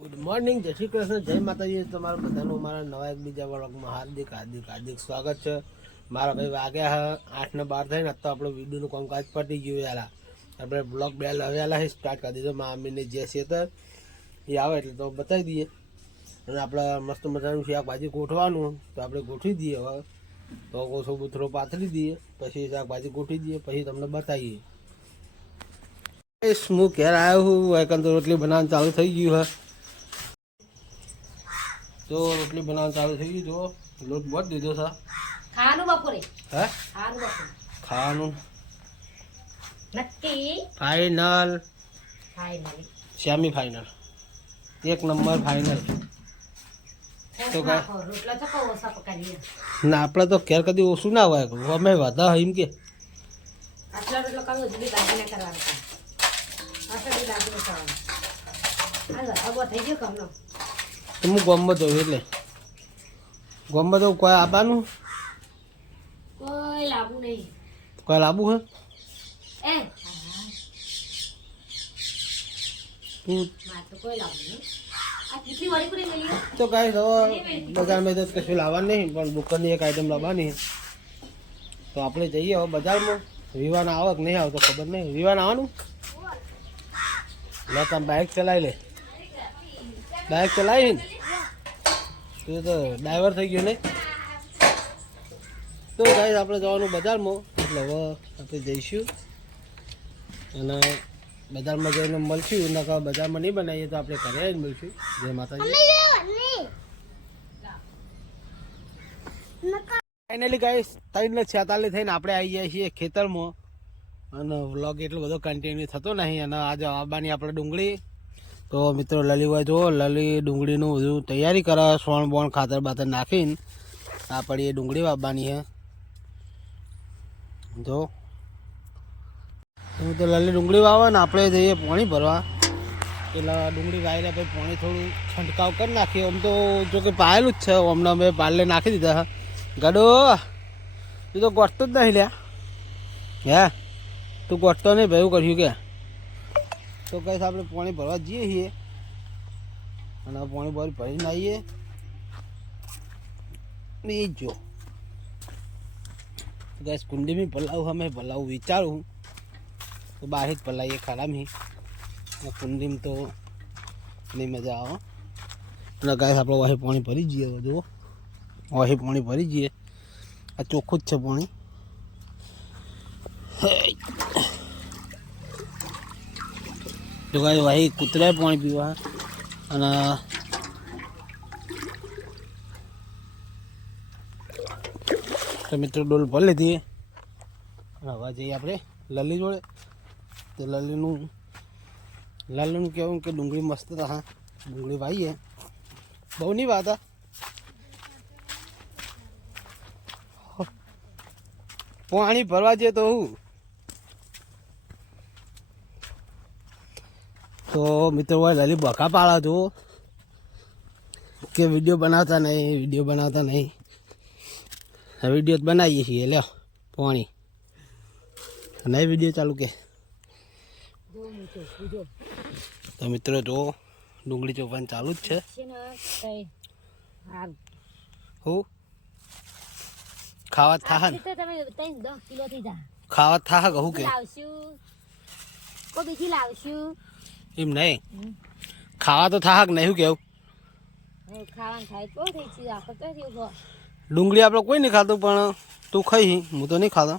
Good morning, જય શ્રી કૃષ્ણ, જય માતાજી. તમારા બધાનું મારા નવા એક બીજા વ્લોગમાં હાર્દિક હાર્દિક હાર્દિક સ્વાગત છે. મારા ભાઈ વાગ્યા 8:12 થઈને તો આપણું વિડીયોનું કામકાજ પતી ગયું. યાર આપણે બ્લોગ બે વહેલા સ્ટાર્ટ કરી દીધો. મામીને જે છે તો એ આવે એટલે તો બતાવી દઈએ. અને આપણે મસ્ત મજાનું શાકભાજી ગોઠવાનું તો આપણે ગોઠવી દઈએ. હવે તો ઓછો બુથરો પાથરી દઈએ, પછી શાકભાજી ગોઠવી દઈએ, પછી તમને બતાવીએ. હું ઘેર આવ્યો હું એકંદ રોટલી બનાવવાનું ચાલુ થઈ ગયું હે. તો રોટલી બનાવવાનું ચાલુ થઈ ગયું. જો લોટ બહુ દીધો છે. ખાવાનું બપોરે હે ખાવાનું નક્કી final finally semi final 1 number final. તો રોટલા તો કહો ઓછા પકાવીએ ના આપણે તો ઘેર કદી ઓછું ના હોય. અમે વધા એમ કે આટલા રોટલા કાઢો જુદી બાજીને કરવાનું આટલા બાજીને કરવાનું હાલ અગો થઈ ગયો કમનો તો હું ગોમમાં જઉં એટલે ગોમમાં તો કોઈ આવવાનું કોઈ લાભ નહીં. કોઈ લાવવું હે એ તું માર તો કોઈ લાભ નહીં. આ કેટલી વાળી કરી લઈએ તો કાંઈ હવે બજારમાં તો કશું લાવવાનું નહીં, પણ દુકાનની એક આઈટમ લાવવાની. તો આપણે જઈએ હવે બજારમાં. વિવાન આવે કે નહીં આવતો ખબર નહીં. વિવાન આવવાનું લે, તમે બાઇક ચલાવી લે. બાઇક ચલાવી ને તું તો ડ્રાઈવર થઈ ગયો ને. તો ગાઈસ આપણે જવાનું બજારમાં, એટલે હવે આપણે જઈશું અને બજારમાં જઈને મળશું. નકર બજારમાં નહીં બનાવીએ તો આપણે ઘરે જ મળશું. જય માતાજી. ફાઇનલી ગાઈસ 3:46 થઈને આપણે આવી જાય છીએ ખેતરમાં. અને વ્લોગ એટલો બધો કન્ટિન્યુ થતો નહીં. અને આજે આવવાની આપણે ડુંગળી. તો મિત્રો લલીભાઈ જો લલી ડુંગળીનું બધું તૈયારી કરે. સોણ બોણ ખાતર બાતર નાખીને આ પડી એ ડુંગળી વાવવાની છે. જો તો લલી ડુંગળી વાવે ને આપણે જઈએ પાણી ભરવા. એટલે ડુંગળી વાવેલા પછી પાણી થોડું છંટકાવ કરી નાખીએ. આમ તો જો કે પાયેલું જ છે. અમને અમે પાલે નાખી દીધા. ગાડો તું તો ગોઠતો જ નહીં લ્યા. હે તું ગોઠતો નહીં ભાઈ, એવું કર્યું કે. તો કઈ આપણે પાણી ભરવા જઈએ છીએ અને પાણી ભરીને આવીએ. એ જો ગેસ કુંડીમાં પલાવું. અમે પલાવું વિચારું તો બહાર જ પલાવીએ ખરામી. કુંડીમાં તો નહીં મજા આવે. અને ગેસ આપણે વાહી પાણી ભરી જઈએ. હવે જુઓ વાહી પાણી ભરી જઈએ. આ ચોખ્ખું જ છે પાણી. તો ગાય વાહી કૂતરાય પાણી પીવા. અને તો મિત્રો ડોલ ભરી લીધી. અને હવે જઈએ આપણે લલી જોડે. તો લલીનું કહેવું કે ડુંગળી મસ્ત હતા. હા ડુંગળી વાવીએ, બહુ નહીં વાતા. પાણી ભરવા જઈએ તો હું તો મિત્રો ભાઈ લલી બકા પાડો છો કે વિડીયો બનાવતા નહીં. વિડીયો બનાવીએ છીએ. લ્યો પાણી નહીં વિડીયો ચાલુ કે. તો મિત્રો જો ડુંગળી ચોપાનું ચાલુ જ છે. હું ખાવા થાહ ને ખાવા થાહ કહું કે એમ નહીં ખાવા તો થાહ નહીં. શું કેવું ડુંગળી આપણે કોઈ નહીં ખાતું, પણ તું ખાઈ. હું તો નહીં ખાતો.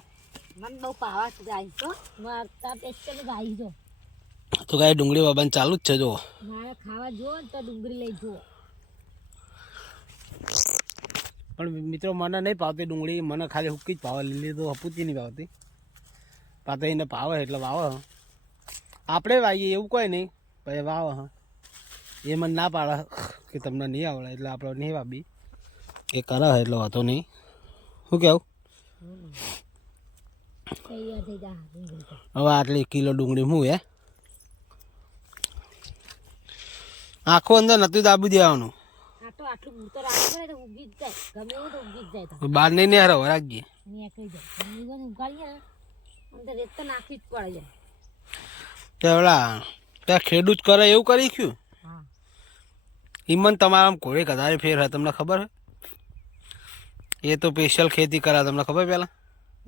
તો કાંઈ ડુંગળી બાબાને ચાલુ જ છે. જો ખાવા જો તો ડુંગળી લઈ જો. પણ મિત્રો મને નહીં ભાવતી ડુંગળી. મને ખાલી હુક્કી જ ભાવે. લીલી તો હપુતી નહીં ભાવતી. પાતો એને ભાવે એટલે વાવે. આપણે વાવીએ એવું કોઈ નહીં, પછી વાવે. હા એ મને ના પાડે કે તમને નહીં આવડે એટલે આપણે નહીં વાવી. એ કરે એટલે વાતો નહીં. શું કેવું હવે આટલી કિલો ડુંગળી હું હે આખું અંદર નતું દાબી દેવાનું. બાર નહીં ને હારો રાખજે. ત્યાં ખેડૂત કરે એવું કરી ગયું. ઈમન તમારા કોળે કદાચ ફેર હે તમને ખબર હે એ તો સ્પેશિયલ ખેતી કરા તમને ખબર પહેલાં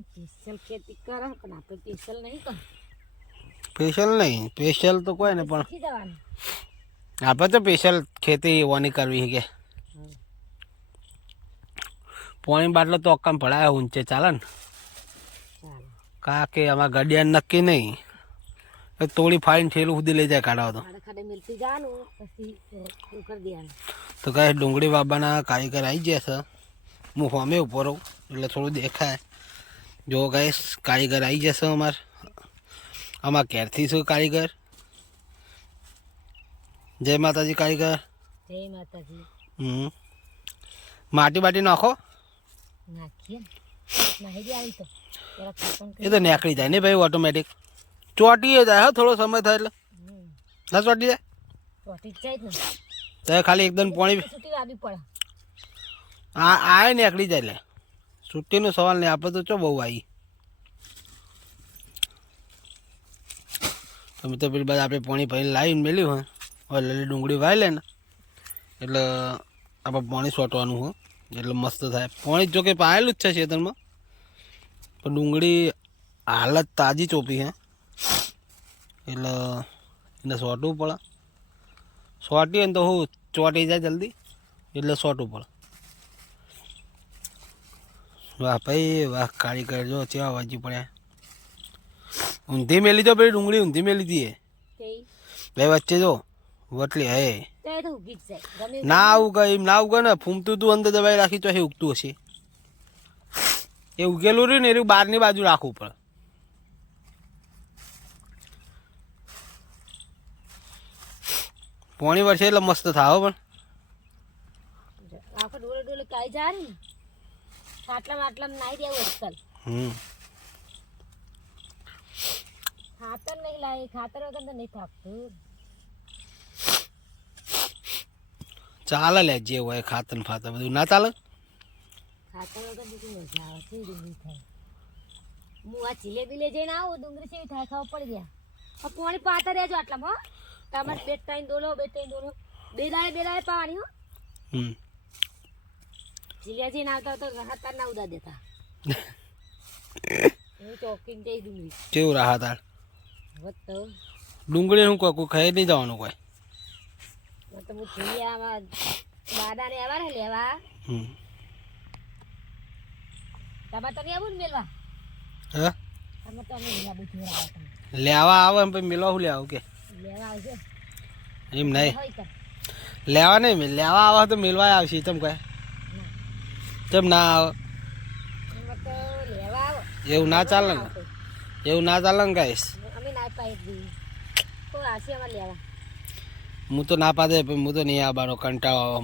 સ્પેશિયલ ખેતી કરે પણ આપણે સ્પેશિયલ નહીં કર સ્પેશિયલ નહીં સ્પેશિયલ તો કોઈ ને પણ શીખી જવાનું આપણે તો સ્પેશિયલ ખેતી ઓની કરવી કે પોણી બાટલો તો અક્કામ ભરાય ઊંચે ચાલે ને ચાલો કા કે અમારા ગડિયાન નક્કી નહીં તોડી ફાડીને ઠેલું સુધી લઈ જાય કાઢાવો તો ખાડે ખાડે મિલતી જવાનું પછી એવું કરી દેવાનું તો કાંઈ ડુંગળી બાબાના કારીગર આવી ગયા છે હું હોમે ઉપર રહું એટલે થોડું દેખાય જો ગાઈસ કારીગર આવી જશે અમારા ઘેરથી શું કારીગર જય માતાજી કારીગર જય માતાજી માટી બાટી નાખો નાખીએ નાહી આવી તો જરા ખાતર એ તો નીકળી જાય ને ભાઈ ઓટોમેટિક ચોટીએ જાય હા થોડો સમય થાય એટલે ના ચોટી જાય ચોટી જાય જ ને તો ખાલી એકદમ પાણી છૂટી આવી પડે આ નીકળી જાય એટલે છુટ્ટીનો સવાલ નહીં આપણે તો ચો બહુ આવી તમે તો પેલી બધા આપણે પાણી ભરીને લાવીને મેલ્યું હોય હવે લીલી ડુંગળી વાઈ લે ને એટલે આપણે પાણી સોટવાનું હોય એટલે મસ્ત થાય પાણી જો કે પાયેલું જ છે ખેતરમાં પણ ડુંગળી હાલત તાજી ચોપી હે એટલે એને સોટવું પડે સોટીએ ને તો હું ચોટી જાય જલ્દી એટલે સોટવું પડે વાહ ભાઈ વાહ કારીગર જો ચેવા વાજી પડ્યા ઊંધી મેલી તો પેલી ડુંગળી ઊંધી મેલી હતી બે વચ્ચે જો વટલી હે ના આવું કઈ ના ઉગે ને ફૂમતું તું અંદર દબાઈ રાખી તો એ ઉગતું હશે એ ઉગેલું રહ્યું ને એ બહારની બાજુ રાખવું પડે પોણી વર્ષે એટલે મસ્ત થાવ પણ આખો ડોલે ડોલે કાઈ જાય ને ખાટલામાં આટલામાં નાઈ દેવું આજકાલ ખાતર નહીં લાવી ખાતર વગર તો નહીં થાકતું ચાલે લે જે હોય ખાતર ને ફાતર બધું ના ચાલે ખાતર વગર બીજી મજા આવે છે ડુંગળી થાય હું આ જિલેબી લઈ જઈને આવું ડુંગળી સેવી થાય ખબર પડી ગયા પાણી પાતા રહેજો આટલામાં ટમાટર બે ત્રણ ડોલો બે દાળે પાવાની હો જિલ્યા જઈને આવતા તો હાથાર ના ઉદા દેતા હું ચોકીને જઈ ડુંગળી કેવું રાહત આર વધતો ડુંગળી હું કોઈ ખાઈ નહીં જવાનું કોઈ તો હું જિલ્યામાં દાદાને આવા ને લેવા ટમાટર નહીં આવું ને મેલવા હે ટમાટર નહીં લેવા બધું આવે લેવા આવે એમ પછી મેળવા શું લેવા કે લેવા આવશે એમ નહીં લેવા નહીં લેવા આવે તો મેળવા આવશે તમ કહે તેમ ના આવે લેવા આવો એવું ના ચાલે ને એવું ના ચાલે ને ગાઈશ અમે ના પાઈ દઈએ કોઈ આશી અમારે લેવા હું તો ના પાડે પણ હું તો નહીં આવવાનો કંટાળો આવે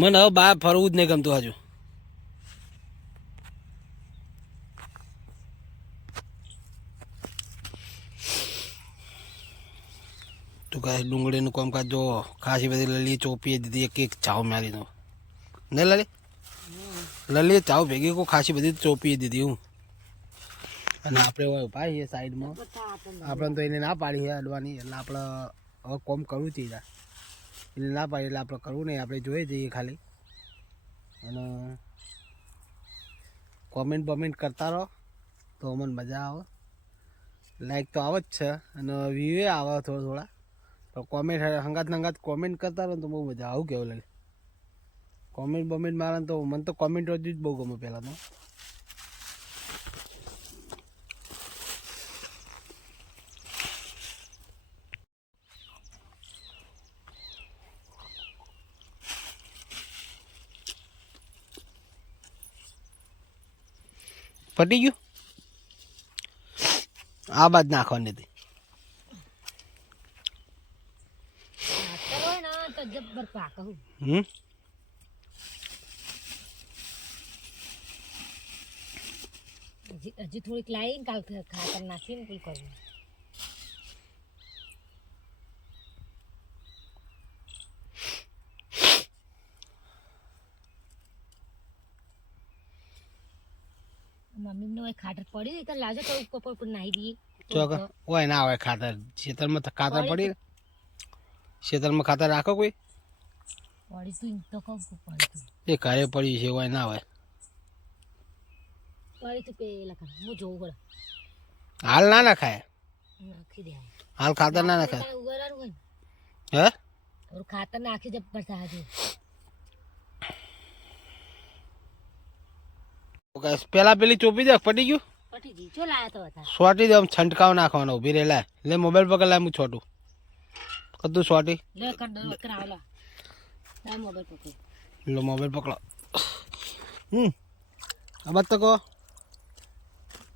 મને હવે બહાર ફરવું જ નહીં ગમતું હજુ તું કાંઈ ડુંગળીનું કામકાજ જો ખાસી બધી લલી ચોપી દીધી એક એક ચાવ મારી દો નહીં લલી ચાવ ભેગી કોઈ ખાસી બધી ચોપી દીધી હું અને આપણે હોય ભાઈ એ સાઈડમાં આપણે તો એને ના પાડી છે અડવાની એટલે આપણે હવે કોમ કરવું છે એટલે ના પાડી એટલે આપણે કરવું નહીં આપણે જોઈએ જઈએ ખાલી અને કોમેન્ટ બમેન્ટ કરતા રહો તો અમને મજા આવે લાઈક તો આવે જ છે અને વ્યૂએ આવે થોડા તો કોમેન્ટ હંગાત કોમેન્ટ કરતા રહો તો બહુ મજા આવું કેવું લાગે કોમેન્ટ બમેન્ટ મારે તો મને તો કોમેન્ટ હજુ જ બહુ ગમે પહેલાં તો પટી ગયું આ બાદ નાખવાની હતી જબ્બર પાક હું હજી થોડીક લાવીને કાલ ખાતર નાખીને કંઈ કરવું મમ્મીને ખાતર પડી તો લાજો તો ઉપર નાહી દઈએ ચોક હોય ના આવે ખાતર ખેતરમાં ખાતર પડી ખેતરમાં ખાતર રાખો કોઈ પડી તું તો કહું કે પડી તું એ ઘરે પડ્યું છે હોય ના હોય પડી તું પેલા કર હું જોઉં કર હાલ ના નાખાય નાખી દે હાલ ખાતર ના નાખાય ઉગાડવાનું હોય ને હે થોડું ખાતર નાખી જબ્બર થાય પેલા પેલી ચોપી દે પટી ગયું પટી ગઈ ચો લાયા તો હતા સોટી દે આમ છંટકાવ નાખવાનો ઉભી રે લાય લે મોબાઈલ પકડ લાય હું છોટું કદું સોટી લે કર દો કરાવલા આ મોબાઈલ પકડ લો મોબાઈલ પકડો આ બાત તો કહો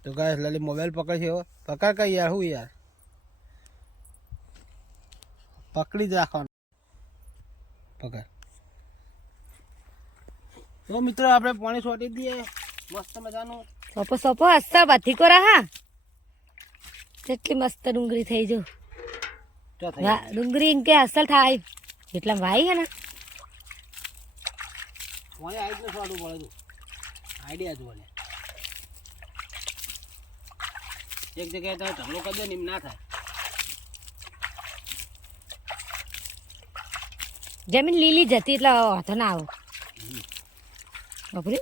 તો ગાય લલી મોબાઈલ પકડ છે પકડ કઈ યાર હું યાર પકડી જ રાખવાનું પકડ તો મિત્રો આપણે પાણી છોટી દઈએ મસ્ત મજાનું સોપો સોપો અસર બાથી કોરા હા કેટલી મસ્ત ડુંગળી થઈ જો ચો થઈ વાહ ડુંગળી ઇનકે અસલ થાય એટલા ભાઈ હે ને પાણી આવી જ ને છોડવું પડે તું આઈડિયા જ બોલે એક જગ્યાએ તો ઢગલો કરી દે ને એમ ના થાય જમીન લીલી જતી એટલે વાંધો ના આવો બાપરે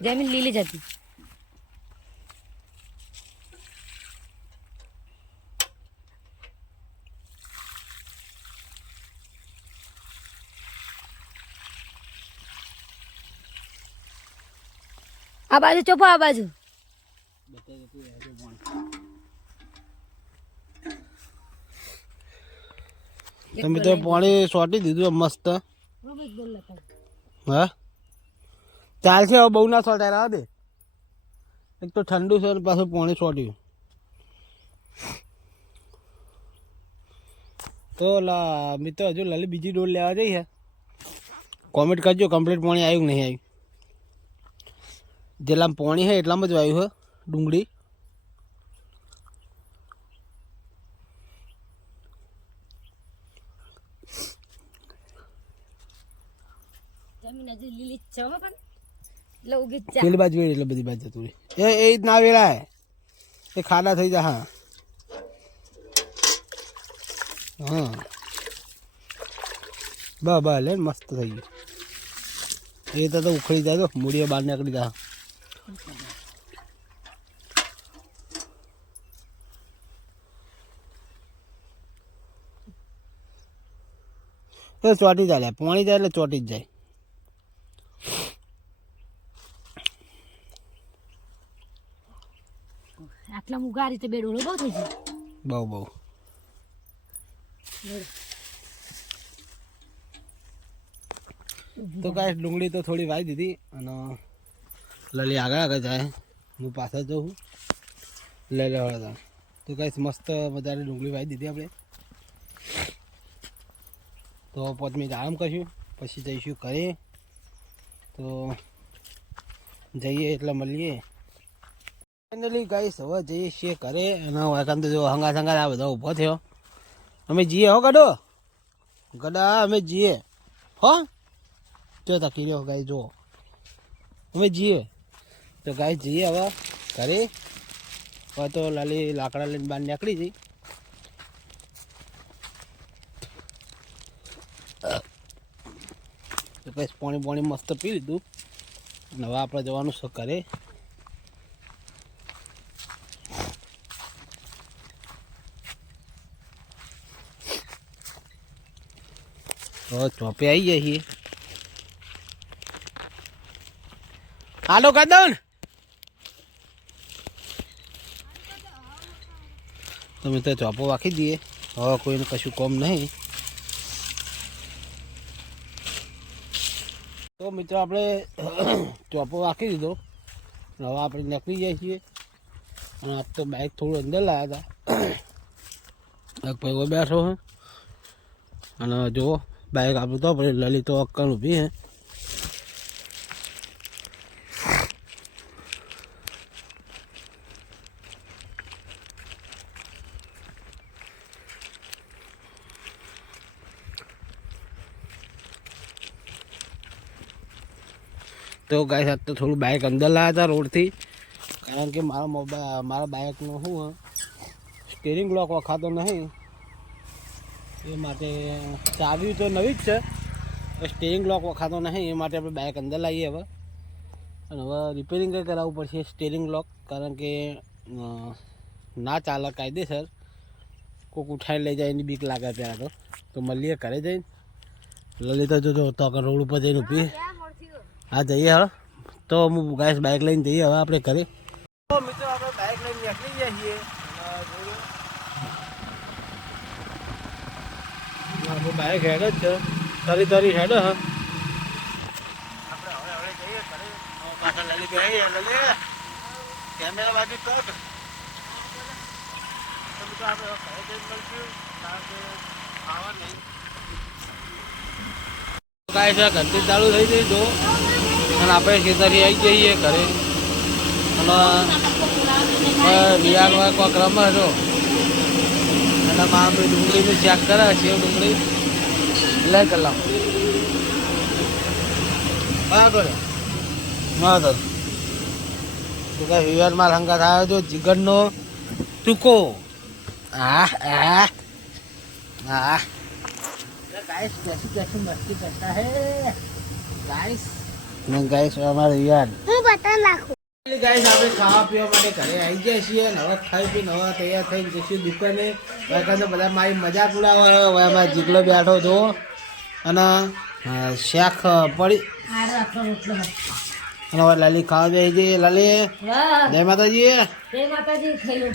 જમીન લીલી જતી આ બાજુ ચોપો આ બાજુ તમે તો પાણી સોટી દીધું મસ્ત હા ચાલશે હવે બહુ ના સોટાય રાહ દે એક તો ઠંડુ છે અને પાછું પાણી સોટ્યું તો મિત્રો હજુ લલી બીજી ડોલ લેવા જઈ છે કોમેન્ટ કરજો કમ્પ્લીટ પાણી આવ્યું નહીં આવ્યું જેટલામાં પાણી છે એટલામાં જ આવ્યું છે ડુંગળી પેલી બાજુ એટલે બધી બાજુ જતું એ જ ના વેળાય એ ખાડા થઈ જાય હા હા બા લે મસ્ત થઈ ગયું એ તો ઉખડી જાય તો મૂડીઓ બહાર નીકળી જાય એ ચોટી જાય પાણી જાય એટલે ચોટી જ જાય આટલા મુગારી તો બે ડોળો બહુ થઈ ગયો બહુ તો કાંઈ ડુંગળી તો થોડી વાવી દીધી અને લલી આગળ જાય હું પાછળ જઉં લઈ લેવા તો કાંઈ મસ્ત મજાની ડુંગળી વાવી દીધી આપણે તો 5 મિનિટ આરામ કરશું પછી જઈશું ઘરે તો જઈએ એટલે મળીએ ફાઇનલી ગાઈસ હવે જઈએ છીએ ઘરે અને વાયકાન તો જો હંગા સંગા આ બધા ઊભો થયો અમે જઈએ હો ગડા અમે જઈએ હો જો તકી રહ્યો ગાઈ જો અમે જઈએ તો ગાઈ જઈએ હવે ઘરે હવે તો લાલી લાકડા લઈને બહાર નીકળી જઈ તો પછી પાણી મસ્ત પી લીધું અને હવે આપણે જવાનું છે ઘરે ચોપે આવી જાય છીએ હાલો કરી દઉં ને તમે તો ચોપો વાંખી દઈએ હવે કોઈને કશું કોમ નહીં તો મિત્રો આપણે ચોપો વાંખી દીધો હવે આપણે નીકળી જઈએ છીએ અને આજ તો બાઇક થોડું અંદર લાવ્યા હતા એક ભાઈ બેઠો હે અને જુઓ બાઇક આપણું તો આપણે લલિત તો અક્કલ ઊભી હે તો ગાઈસ આજ તો થોડું બાઇક અંદર લાવ્યા હતા રોડથી કારણ કે મારા બાઇકનો શું સ્ટીરિંગ લોક વખાતો નહીં એ માટે ચાવી તો નવી જ છે, સ્ટેરિંગ લોક વખાતો નહીં, એ માટે આપણે બાઇક અંદર લાવીએ હવે. અને હવે રિપેરિંગ કંઈ કરાવવું પડશે સ્ટેરિંગ લોક, કારણ કે ના ચાલે કાયદેસર, કોઈક ઉઠાઈને લઈ જાય એની બીક લાગે ત્યાં તો મળીએ ઘરે જઈને. લલિતા જો તો આગળ રોડ ઉપર જઈને ઊભી. હા જઈએ હવે તો હું ગાઈસ બાઇક લઈને જઈએ હવે આપણે ઘરે. તો મિત્રો આપણે બાઇક લઈને નીકળી જઈએ છીએ. આપણું બાઇક હેડ જ છે, તરી હેડ હ. આપણે હવે જઈએ ઘરે. પાછળ લલી ગઈ લલી કેમેરા બાજુ તો મિત્રો આપણે ઘરે જઈને મળશું, કારણ કે ખાવા નહીં. ગાય છે ઘંટી ચાલુ થઈ ગઈ જો, અને આપણે ખેતરી આવી જઈએ ઘરે. અને વિયારમાં કોઈક રમે જો, અને માં આપણે ડુંગળીનું શાક કરે સેવ ડુંગળી લે કલાક બરાબર બરાબર. તો કાંઈ વિવાર માલ હંગાત આવ્યો જો જીગરનો ટૂંકો. હા હા હા गाइस कैसी कैसी मस्ती करता है गाइस. मैं गाइस हमारे यार હું બતા નાખું. ગાइस આપણે ખાવા પીવા માટે ઘરે આવી ગયા છીએ. નવા ખાઈ પી નવા તૈયાર થઈ જઈશું દુકાને. કારણ બધા મારી મજાક ઉડાવે. હવે અમારે જીગલો બેઠો જો, અને શાક પડી અને હવે લાલી ખાવા બેસી જઈએ. લાલી જય માતાજી. જય માતાજી. ખાઈ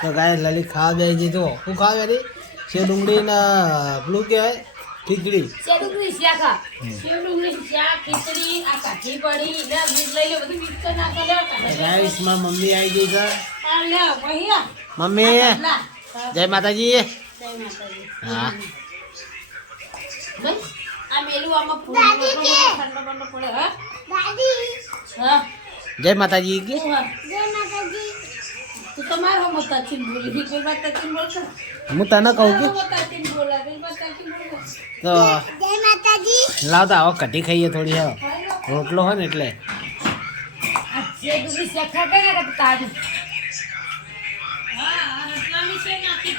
તો ગાય લાલી ખાવા બેસી જઈએ. જો શું ખાવા બેસી? સેવ ડુંગળી ના પેલું કહેવાય ખીચડી. સેવ ડુંગળી શાક. સેવ ડુંગળી શાક ખીચડી આ કાઠી પડી લે બીજ લઈ લે બધું મિક્સ કરી નાખો લે. ગાઈસ માં મમ્મી આવી ગઈ છે. આ લે ભૈયા મમ્મી જય માતાજી. જય માતાજી. હા બસ આ મેલું આમાં ઠંડો ઠંડો પડે. હા દાદી. હા જય માતાજી. જય માતાજી. તું તમારો મતાચીન બોલી કોઈ વાત તચીન બોલતો. હું તને કહું કે મતાચીન બોલા કોઈ વાત તચીન બોલો. તો જય માતાજી. લાવતા આવો કઢી ખાઈએ થોડી. હવે રોટલો હોય ને એટલે આ જે દુબી શેખા કરે કે તારી. હા રસલામી છે નાખી.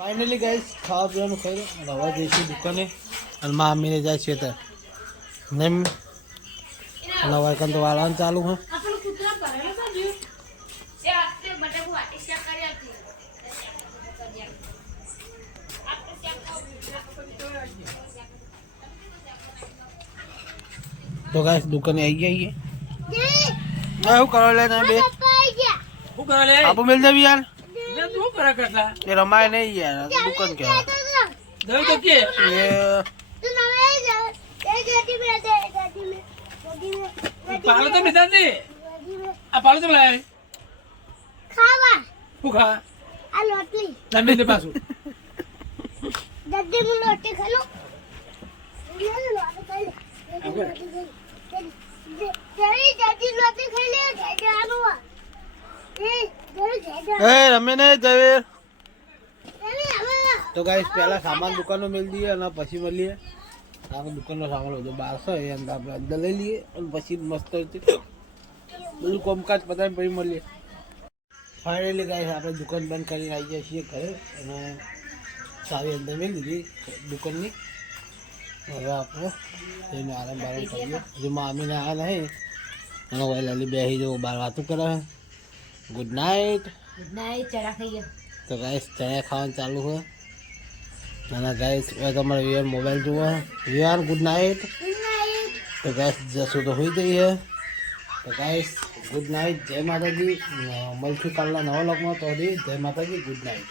ફાઇનલી ગાઈસ ખાવા પીવાનું ખાઈ લો. હવે જઈશું દુકાને, અને મા અમ્મીને જાય છે તો નેમ અને વાયકન તો વાળવાનું ચાલુ હોય. આપણું કૂતરા ભરેલો તો જીવ એ આતે બટેકુ આટી શેક કરી આપી. તો ગાઈસ દુકાને આવી ગયા છીએ. શું કરો લે તમે બે? શું કરે લે? આપો મિલ દેવી યાર. શું કરે કરતા? એ રમાય નહીં યાર, દુકાન કહેવાય. દઉં તો કે એ પાલો તો લીધા ને. આ પાલો તો લાય. ખાવા શું ખા? આ લોટલી જમીન દે પાછું. દદ્દી મુ લોટી ખાલો. જરી લોટી ખાઈ લે જવાનું. એ રમે ને જવેર. તો ગાઈસ પહેલા સામાન દુકાનનો મેળ દઈએ અને પછી મળીએ. આપણે દુકાનનો સામાન બધો બહાર છે એ અંદર આપણે અંદર લઈ લઈએ, અને પછી મસ્ત બધું કોમકાજ પતાવીને પછી મળીએ. ફાઇનલી ગાઈસ આપણે દુકાન બંધ કરીને આવી ગયા છીએ ઘરે, અને ચાવી અંદર મેળી દીધી દુકાનની. હવે આપણે જઈને આરામ બારામ કરીએ. હજુ મામીને આવ્યા નહીં, અને હવે લાલી બેસી જવું બહાર વાતું કરે. Good night. Good night. ચડા ખાઈએ. તો ગાઈસ ચણા ખાવાનું ચાલુ હોય. નાના ગાઈસ હવે તમારે વીઆર મોબાઈલ જોવો. VR good night. તો ગાઈસ જશું તો હોઈ જઈએ. તો ગાઈસ ગુડ નાઇટ. જય માતાજી. મળશું કાલના નવા લોકમાં. તો જય માતાજી. Good night.